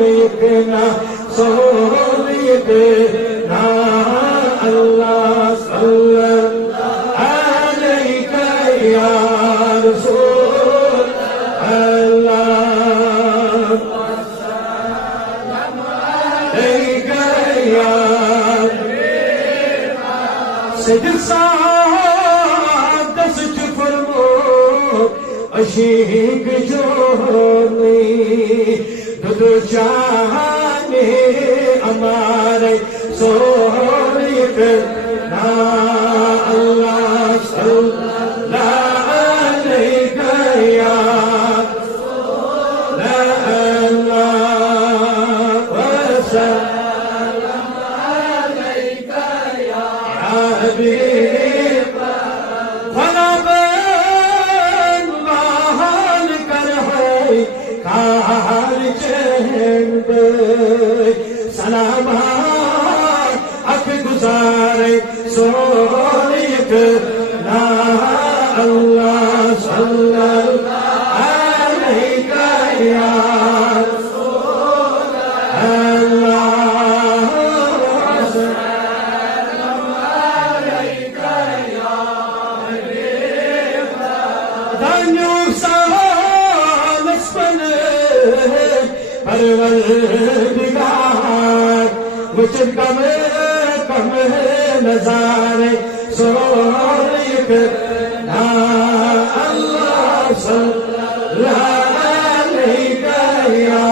इतना सोनियतना अल्लाह सल्लल्लाहु अलैका या रसूल अल्लाह अलैका या सजद सादस फरमो अशीक जो नहीं दो जाने हमारे सोनिक ना अल्लाह सल्लल्लाहु अलैका या रसूल अल्लाह वसल्लम अलैका या हबीब फलाबन महान कर है कार चैन दे सलामत अक गुजारे सोनियत ना अल्लाह सल्लल्लाहु अलैका या रसूल अल्लाह सल्लल्लाहु अलैका या हबीब दानियो परवरदिगार मुझे कम नजारे सोनियत ना अल्लाह सल्लल्लाहु अलैका या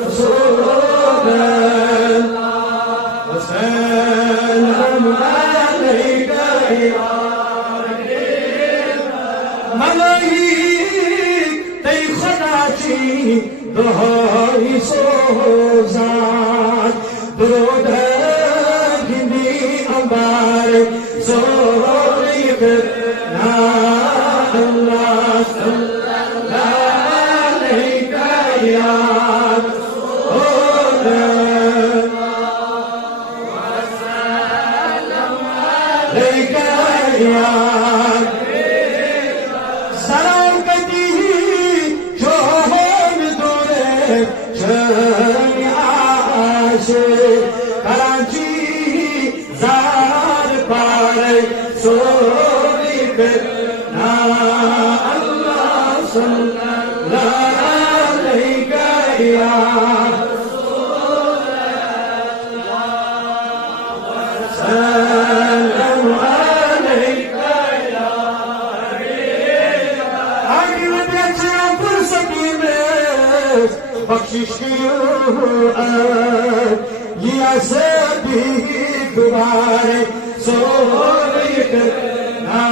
रसूल अल्लाह वसल्लम अलैका या मलाइक ते खुदाची दोहरी सोजात दुरूद हिंदी अंबारे सोनियत ना अल्लाह सल्लल्लाहु अलैका या रसूल अल्लाह वसल्लम अलैका या सलाम कती कराची जार पारे सोनिक ना अल्लाह सल्लल्लाहु अलैका या रसूल अल्लाह वसल्लम अलैका या हबीब आगे बच्चे फुर्सत में बख्शिश लिया से भी दोबारे सोनियत ना